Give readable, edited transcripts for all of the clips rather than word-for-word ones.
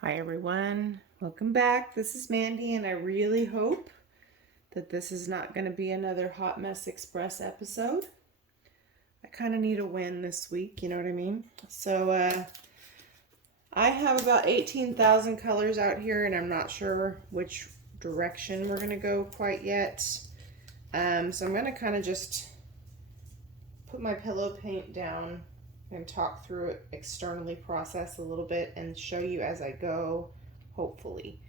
Hi everyone, welcome back. This is Mandy and I really hope that this is not going to be another Hot Mess Express episode. I kind of need a win this week, you know what I mean? So I have about 18,000 colors out here and I'm not sure which direction we're going to go quite yet. So I'm going to kind of just put my pillow paint down and talk through it, externally process a little bit and show you as I go, hopefully.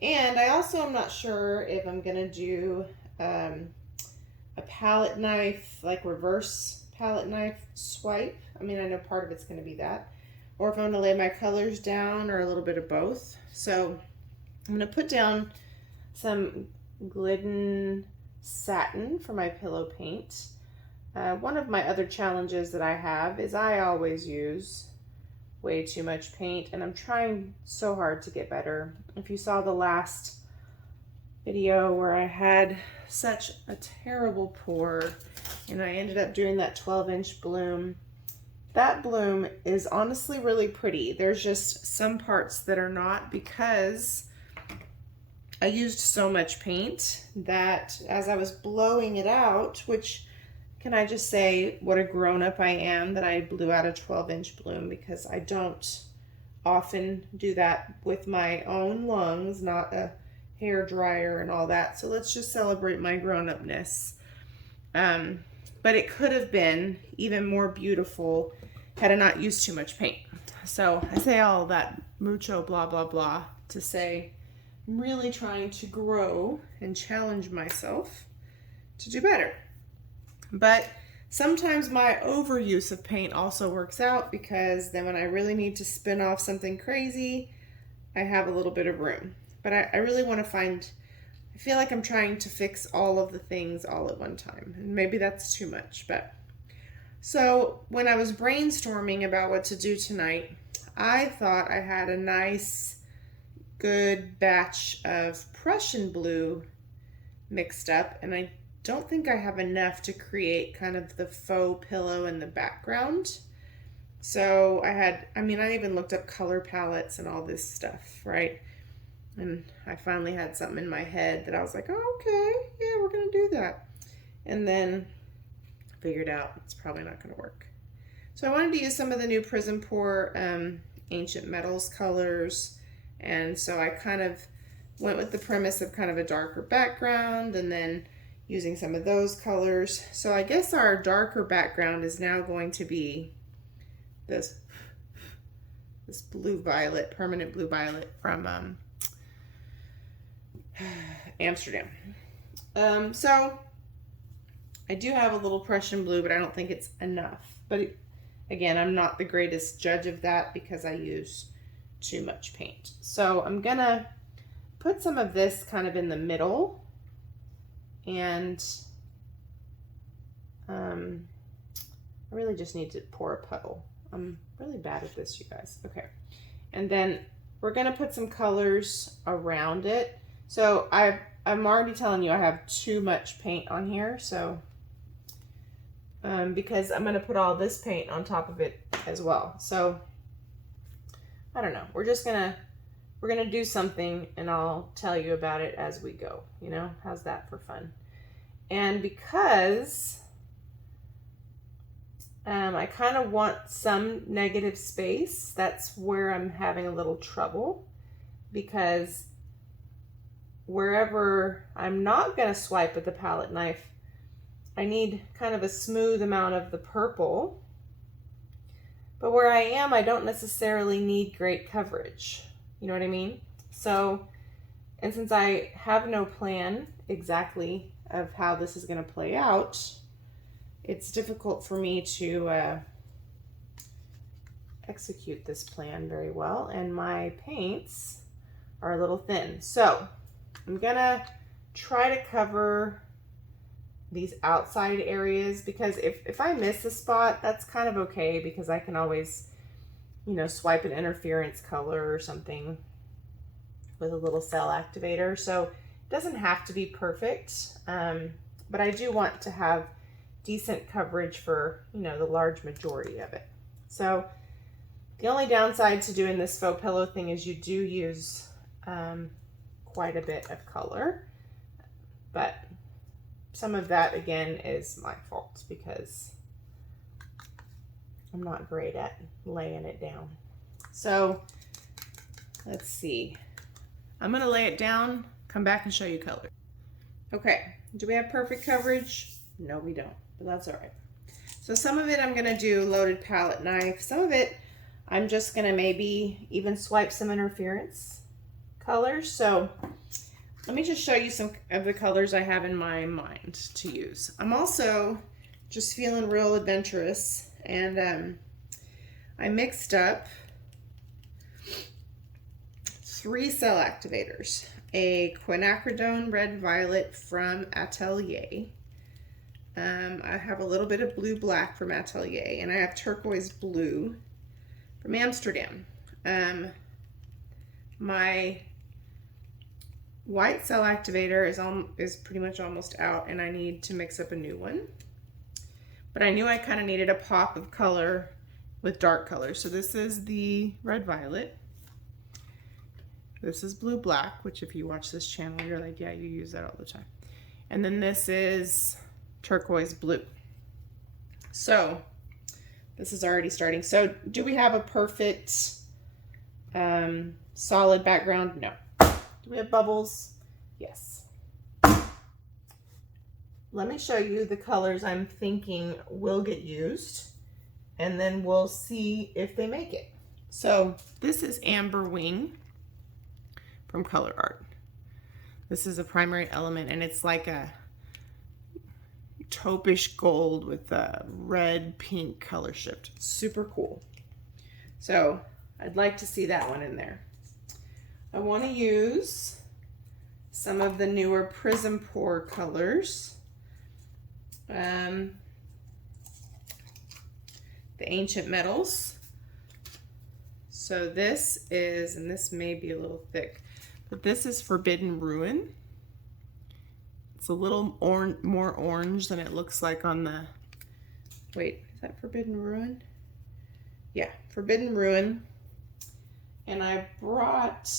And I also am not sure if I'm gonna do a palette knife, like reverse palette knife swipe. I mean, I know part of it's gonna be that. Or if I'm gonna lay my colors down or a little bit of both. So I'm gonna put down some Glidden satin for my pillow paint. One of my other challenges that I have is I always use way too much paint and I'm trying so hard to get better. If you saw the last video where I had such a terrible pour and I ended up doing that 12-inch bloom, that bloom is honestly really pretty. There's just some parts that are not because I used so much paint that as I was blowing it out, which can I just say what a grown-up I am that I blew out a 12-inch bloom, because I don't often do that with my own lungs, not a hair dryer and all that. So let's just celebrate my grown-upness. But it could have been even more beautiful had I not used too much paint. So I say all that mucho blah, blah, blah to say I'm really trying to grow and challenge myself to do better. But sometimes my overuse of paint also works out, because then when I really need to spin off something crazy, I have a little bit of room. But I really want to I feel like I'm trying to fix all of the things all at one time. And maybe that's too much. But so when I was brainstorming about what to do tonight, I thought I had a nice, good batch of Prussian blue mixed up, and I don't think I have enough to create kind of the faux pillow in the background. So I even looked up color palettes and all this stuff, right? And I finally had something in my head that I was like, oh, okay, yeah, we're gonna do that. And then figured out it's probably not gonna work. So I wanted to use some of the new PrizmPour Ancient Metals colors. And so I kind of went with the premise of kind of a darker background and then using some of those colors. So I guess our darker background is now going to be this blue violet, permanent blue violet from Amsterdam. So I do have a little Prussian blue, but I don't think it's enough. But again, I'm not the greatest judge of that because I use too much paint. So I'm gonna put some of this kind of in the middle. And I really just need to pour a puddle. I'm really bad at this, you guys. Okay. And then we're going to put some colors around it. So I'm already telling you I have too much paint on here. So because I'm going to put all this paint on top of it as well. So I don't know. We're going to do something and I'll tell you about it as we go. You know, how's that for fun? And because I kind of want some negative space, that's where I'm having a little trouble, because wherever I'm not going to swipe with the palette knife, I need kind of a smooth amount of the purple. But where I am, I don't necessarily need great coverage. You know what I mean? So, and since I have no plan exactly of how this is going to play out, it's difficult for me to execute this plan very well, and my paints are a little thin. So I'm gonna try to cover these outside areas, because if I miss a spot, that's kind of okay, because I can always, you know, swipe an interference color or something with a little cell activator. So it doesn't have to be perfect, but I do want to have decent coverage for, you know, the large majority of it. So The only downside to doing this faux pillow thing is you do use quite a bit of color, but some of that again is my fault because I'm not great at laying it down. So let's see. I'm gonna lay it down, come back and show you color. Okay, do we have perfect coverage? No, we don't, but that's all right. So some of it I'm gonna do loaded palette knife. Some of it I'm just gonna maybe even swipe some interference colors. So let me just show you some of the colors I have in my mind to use. I'm also just feeling real adventurous, and I mixed up 3 cell activators. A Quinacridone red violet from Atelier. I have a little bit of blue black from Atelier, and I have turquoise blue from Amsterdam. My white cell activator is pretty much almost out, and I need to mix up a new one. But I knew I kind of needed a pop of color with dark color. So this is the red violet. This is blue black, which if you watch this channel, you're like, yeah, you use that all the time. And then this is turquoise blue. So this is already starting. So do we have a perfect solid background? No. Do we have bubbles? Yes. Let me show you the colors I'm thinking will get used, and then we'll see if they make it. So this is Amber Wing from Colourarte. This is a primary element, and it's like a taupish gold with a red pink color shift. Super cool. So I'd like to see that one in there. I want to use some of the newer PrizmPour colors. The Ancient Metals. So this is, and this may be a little thick, but this is Forbidden Ruin. It's a little more orange than it looks like on the, wait, is that Forbidden Ruin? Yeah, Forbidden Ruin. And I brought,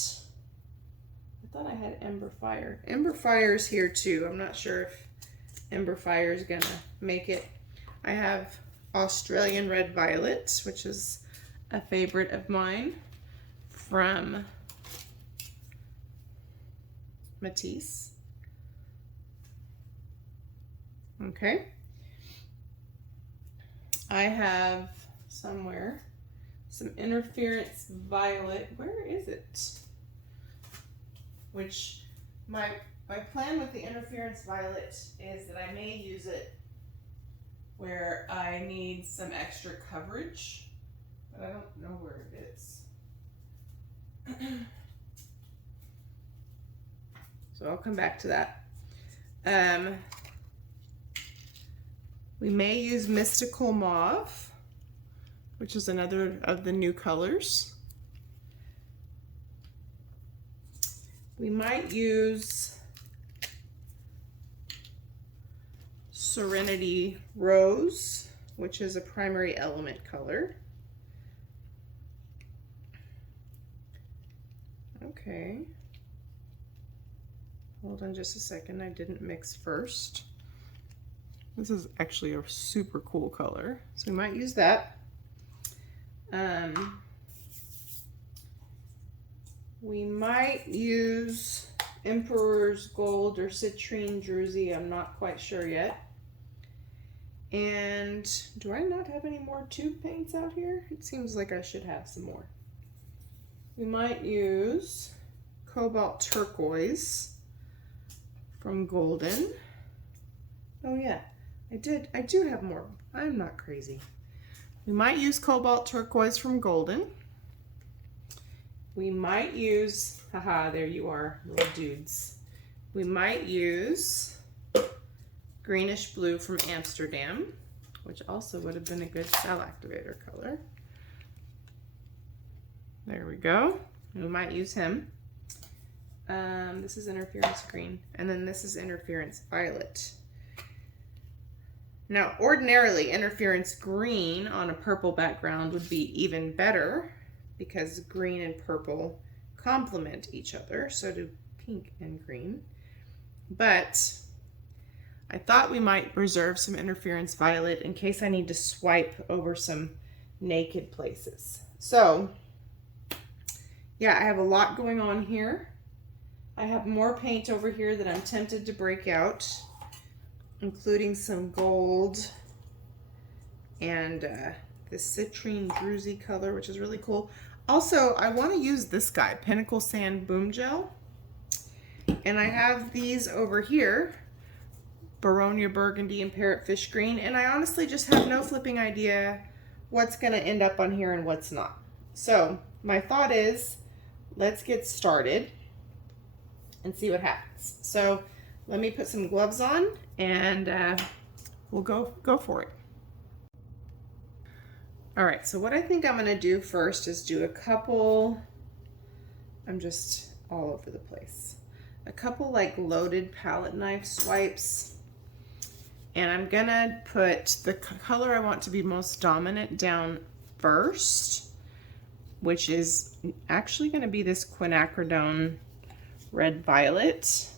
I thought I had Ember Fire. Ember Fire's here too. I'm not sure if Ember Fire is gonna make it. I have Australian Red Violet, which is a favorite of mine from Matisse. Okay. I have somewhere some Interference Violet. Where is it? Which my plan with the Interference Violet is that I may use it where I need some extra coverage, but I don't know where it is. So I'll come back to that. We may use Mystical Mauve, which is another of the new colors. We might use Serenity Rose, which is a primary element color. Okay. Hold on just a second, I didn't mix first. This is actually a super cool color, so we might use that. We might use Emperor's Gold or Citrine Druzy, I'm not quite sure yet. And do I not have any more tube paints out here? It seems like I should have some more. We might use Cobalt Turquoise from Golden. Oh yeah, I do have more. I'm not crazy. We might use Cobalt Turquoise from Golden. We might use, haha, there you are, little dudes. We might use Greenish Blue from Amsterdam, which also would have been a good cell activator color. There we go. We might use him. This is Interference Green, and then this is Interference Violet. Now, ordinarily, Interference Green on a purple background would be even better. because green and purple complement each other. So do pink and green. But I thought we might reserve some interference violet in case I need to swipe over some naked places. So yeah, I have a lot going on here. I have more paint over here that I'm tempted to break out, including some gold and this citrine druzy color, which is really cool. Also, I want to use this guy, Pinnacle Sand Boom Gel. And I have these over here, Baronia Burgundy and Parrotfish Green, and I honestly just have no flipping idea what's going to end up on here and what's not. So my thought is, let's get started and see what happens. So let me put some gloves on and we'll go for it. All right, so what I think I'm gonna do first is do a couple, I'm just all over the place, a couple like loaded palette knife swipes. And I'm gonna put the color I want to be most dominant down first, which is actually gonna be this Quinacridone Red Violet.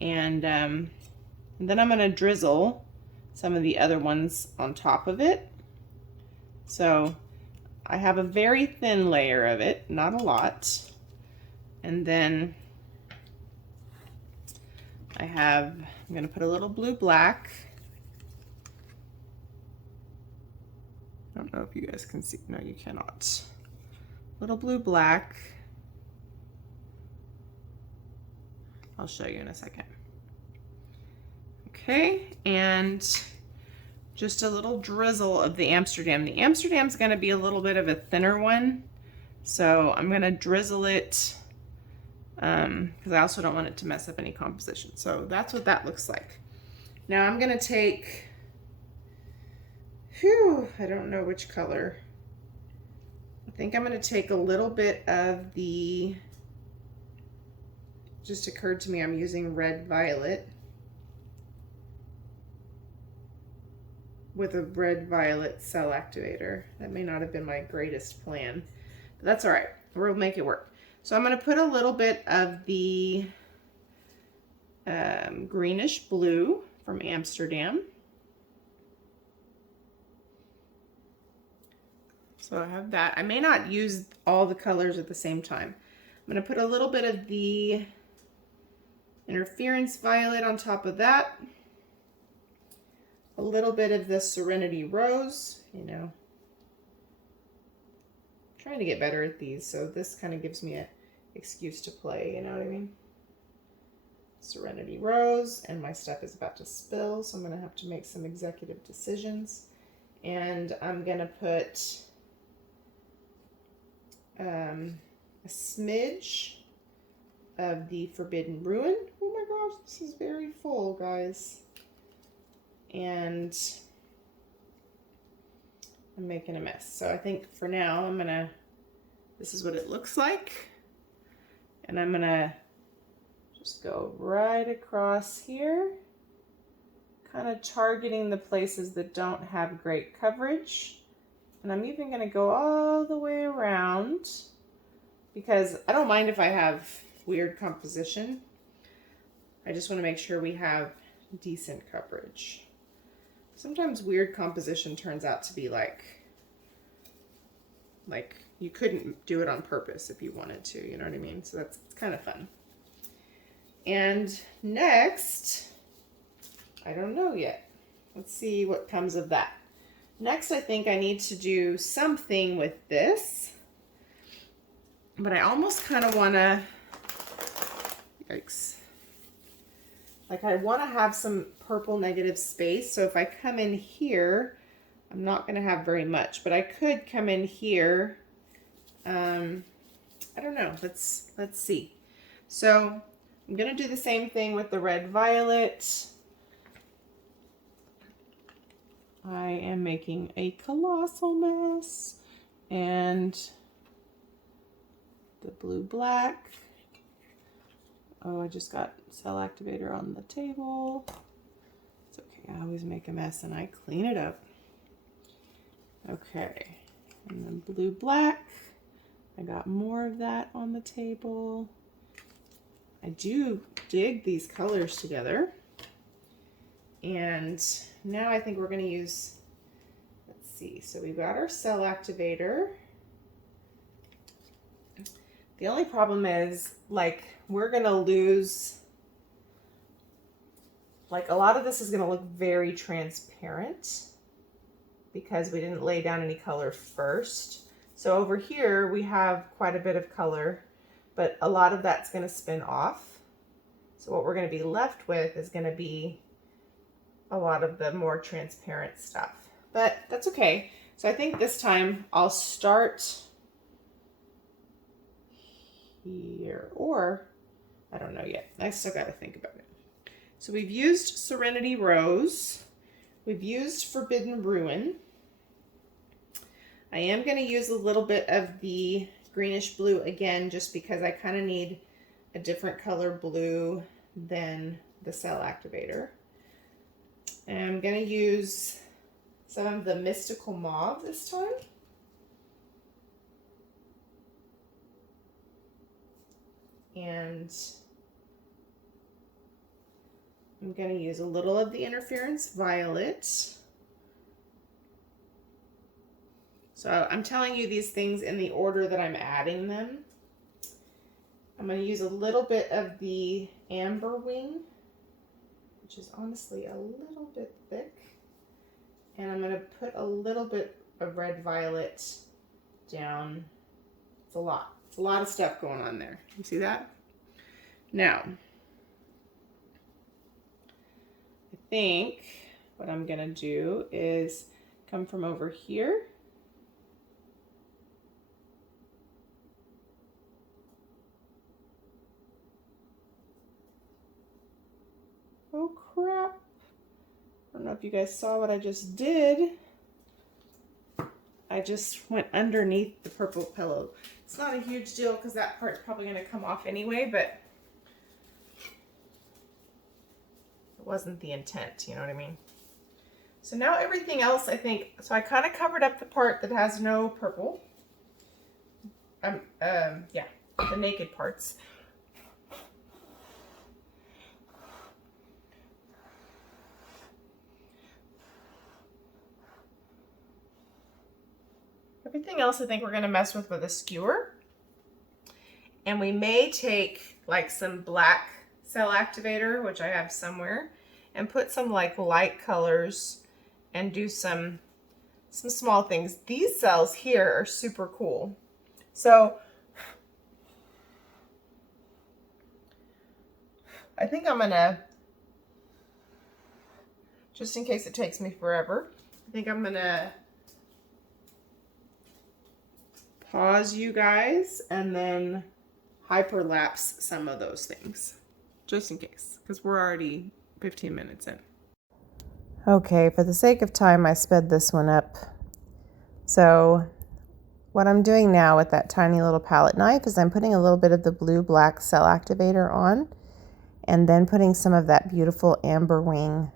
And then I'm gonna drizzle some of the other ones on top of it. So I have a very thin layer of it, not a lot. And then I'm gonna put a little blue black. I don't know if you guys can see, no, you cannot. Little blue black. I'll show you in a second. Okay, and just a little drizzle of the Amsterdam. The Amsterdam's gonna be a little bit of a thinner one, so I'm gonna drizzle it because I also don't want it to mess up any composition. So that's what that looks like. Now I'm gonna take, I don't know which color. I think I'm gonna take a little bit of the, just occurred to me I'm using Red Violet with a Red Violet cell activator. That may not have been my greatest plan, but that's all right. We'll make it work. So I'm gonna put a little bit of the greenish blue from Amsterdam. So I have that. I may not use all the colors at the same time. I'm gonna put a little bit of the interference violet on top of that. A little bit of the Serenity Rose, you know. I'm trying to get better at these, so this kind of gives me an excuse to play, you know what I mean? Serenity Rose, and my stuff is about to spill, so I'm gonna have to make some executive decisions. And I'm gonna put a smidge of the Forbidden Ruin. Oh my gosh, this is very full, guys. And I'm making a mess. So I think for now this is what it looks like. And I'm gonna just go right across here, kind of targeting the places that don't have great coverage. And I'm even gonna go all the way around because I don't mind if I have weird composition. I just want to make sure we have decent coverage. Sometimes weird composition turns out to be like you couldn't do it on purpose if you wanted to, you know what I mean? So it's kind of fun. And next, I don't know yet. Let's see what comes of that. Next, I think I need to do something with this, but I almost kind of want to, yikes. Like I want to have some purple negative space. So if I come in here, I'm not going to have very much, but I could come in here. I don't know. Let's see. So I'm going to do the same thing with the Red Violet. I am making a colossal mess. And the blue black. Oh, I just got cell activator on the table. It's okay, I always make a mess and I clean it up. Okay, and then blue black. I got more of that on the table. I do dig these colors together. And now I think we're going to use, let's see, so we've got our cell activator. The only problem is, like, we're going to lose, like, a lot of this is going to look very transparent because we didn't lay down any color first. So over here we have quite a bit of color, but a lot of that's going to spin off. So what we're going to be left with is going to be a lot of the more transparent stuff, but that's okay. So I think this time I'll start here, or I don't know yet. I still got to think about it. So we've used Serenity Rose. We've used Forbidden Ruin. I am going to use a little bit of the Greenish blue again, just because I kind of need a different color blue than the cell activator. And I'm going to use some of the Mystical Mauve this time. And I'm going to use a little of the Interference Violet. So I'm telling you these things in the order that I'm adding them. I'm going to use a little bit of the Amber Wing, which is honestly a little bit thick. And I'm going to put a little bit of Red Violet down. It's a lot. It's a lot of stuff going on there. You see that? Now, I think what I'm going to do is come from over here. Oh crap. I don't know if you guys saw what I just did. I just went underneath the purple pillow. It's not a huge deal because that part's probably going to come off anyway, but it wasn't the intent, you know what I mean? So now everything else, I think, so I kind of covered up the part that has no purple. Yeah, the naked parts. Everything else I think we're going to mess with a skewer. And we may take like some black cell activator, which I have somewhere, and put some like light colors and do some small things. These cells here are super cool. So I think I'm going to, just in case it takes me forever, I think I'm going to pause you guys and then hyperlapse some of those things, just in case, because we're already 15 minutes in. Okay, for the sake of time, I sped this one up. So what I'm doing now with that tiny little palette knife is I'm putting a little bit of the blue-black cell activator on, and then putting some of that beautiful Amber Wing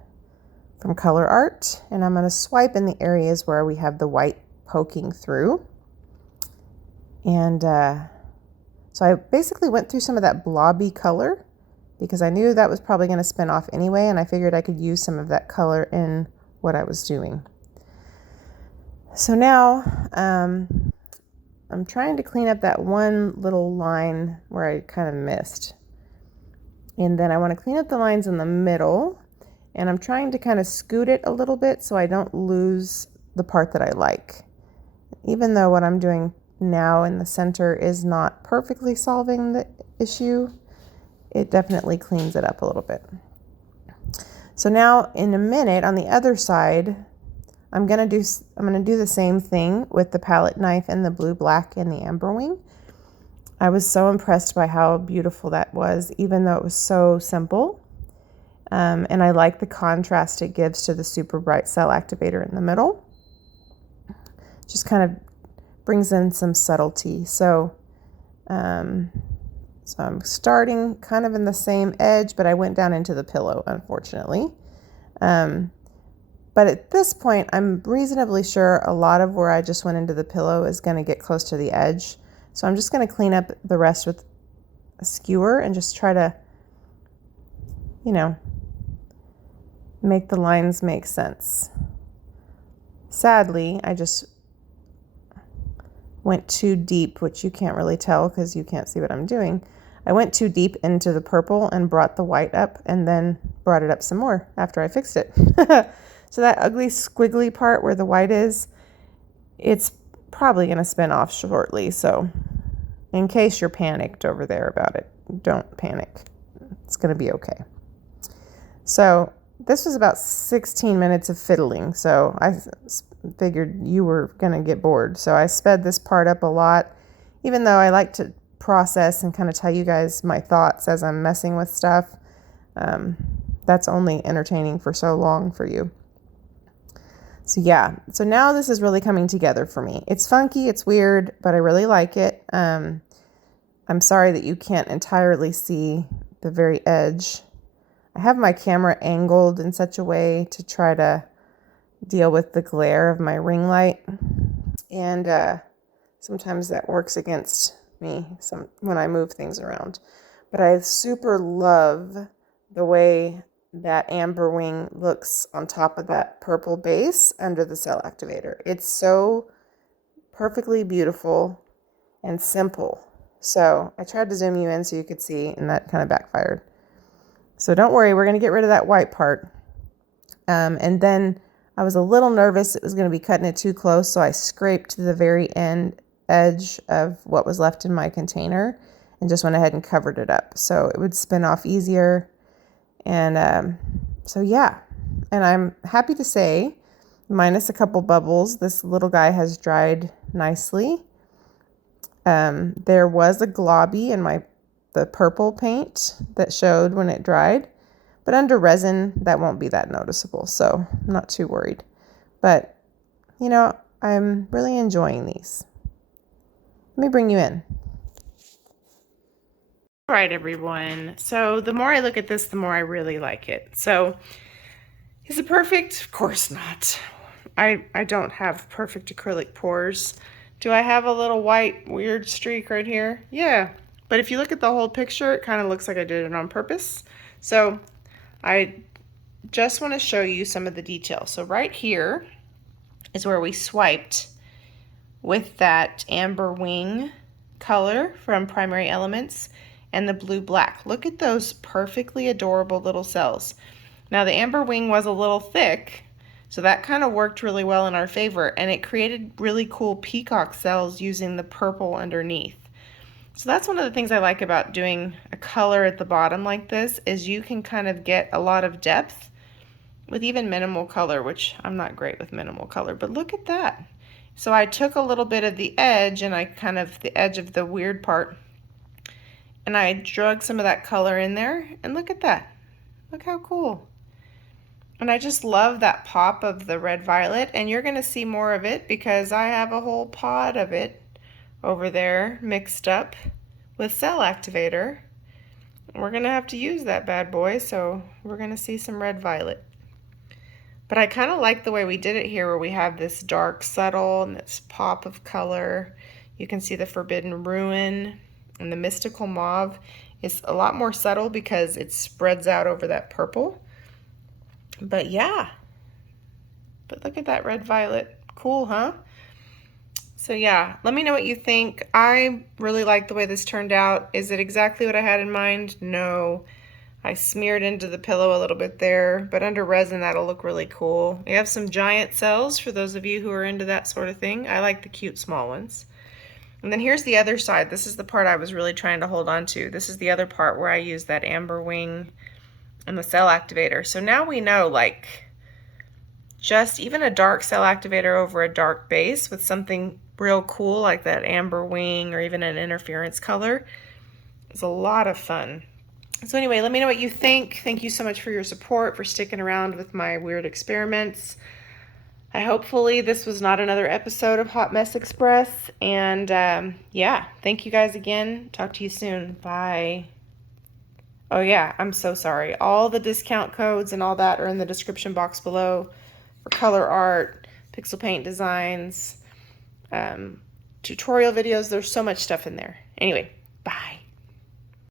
from Colourarte, and I'm going to swipe in the areas where we have the white poking through. And so I basically went through some of that blobby color because I knew that was probably going to spin off anyway, and I figured I could use some of that color in what I was doing. So now I'm trying to clean up that one little line where I kind of missed. And then I want to clean up the lines in the middle, and I'm trying to kind of scoot it a little bit so I don't lose the part that I like. Even though what I'm doing now in the center is not perfectly solving the issue, it definitely cleans it up a little bit. So now in a minute on the other side, I'm going to do the same thing with the palette knife and the blue black and the Amber Wing. I was so impressed by how beautiful that was, even though it was so simple. And I like the contrast it gives to the super bright cell activator in the middle. Just kind of brings in some subtlety. So I'm starting kind of in the same edge, but I went down into the pillow, unfortunately. But at this point, I'm reasonably sure a lot of where I just went into the pillow is going to get close to the edge. So I'm just going to clean up the rest with a skewer and just try to, you know, make the lines make sense. Sadly, I just went too deep, which you can't really tell because you can't see what I'm doing. I went too deep into the purple and brought the white up and then brought it up some more after I fixed it. So that ugly squiggly part where the white is, it's probably going to spin off shortly. So in case you're panicked over there about it, don't panic. It's going to be okay. So this was about 16 minutes of fiddling. So I figured you were going to get bored. So I sped this part up a lot, even though I like to process and kind of tell you guys my thoughts as I'm messing with stuff. That's only entertaining for so long for you. So yeah, so now this is really coming together for me. It's funky, it's weird, but I really like it. I'm sorry that you can't entirely see the very edge. I have my camera angled in such a way to try to deal with the glare of my ring light. And sometimes that works against me when I move things around. But I super love the way that amber wing looks on top of that purple base under the cell activator. It's so perfectly beautiful and simple. So I tried to zoom you in so you could see, and that kind of backfired. So don't worry, we're going to get rid of that white part. And then I was a little nervous it was going to be cutting it too close, so I scraped the very end edge of what was left in my container and just went ahead and covered it up so it would spin off easier. And so yeah, and I'm happy to say, minus a couple bubbles, this little guy has dried nicely. There was a globby in the purple paint that showed when it dried, but under resin that won't be that noticeable, so I'm not too worried. But you know, I'm really enjoying these. Let me bring you in. All right, everyone. So the more I look at this, the more I really like it. So is it perfect? Of course not. I don't have perfect acrylic pours. Do I have a little white weird streak right here? Yeah. But if you look at the whole picture, it kind of looks like I did it on purpose. So I just want to show you some of the details. So right here is where we swiped with that amber wing color from Primary Elements and the blue black. Look at those perfectly adorable little cells. Now the amber wing was a little thick, so that kind of worked really well in our favor, and it created really cool peacock cells using the purple underneath. So that's one of the things I like about doing a color at the bottom like this, is you can kind of get a lot of depth with even minimal color, which I'm not great with minimal color, but look at that. So I took a little bit of the edge, and the edge of the weird part, and I drug some of that color in there, and look at that. Look how cool. And I just love that pop of the red violet, and you're gonna see more of it because I have a whole pod of it over there mixed up with cell activator. We're gonna have to use that bad boy, so we're gonna see some red violet. But I kind of like the way we did it here, where we have this dark subtle and this pop of color. You can see the Forbidden Ruin, and the Mystical Mauve is a lot more subtle because it spreads out over that purple. But yeah, but look at that red violet. Cool, huh? So yeah, let me know what you think. I really like the way this turned out. Is it exactly what I had in mind? No. I smeared into the pillow a little bit there, but under resin that'll look really cool. We have some giant cells for those of you who are into that sort of thing. I like the cute small ones. And then here's the other side. This is the part I was really trying to hold on to. This is the other part where I use that amber wing and the cell activator. So now we know, like, just even a dark cell activator over a dark base with something real cool like that amber wing or even an interference color is a lot of fun. So anyway, let me know what you think. Thank you so much for your support, for sticking around with my weird experiments. Hopefully this was not another episode of Hot Mess Express. And yeah, thank you guys again. Talk to you soon. Bye. Oh yeah, I'm so sorry. All the discount codes and all that are in the description box below for Colourarte, Pixel Paint Designs, tutorial videos. There's so much stuff in there. Anyway,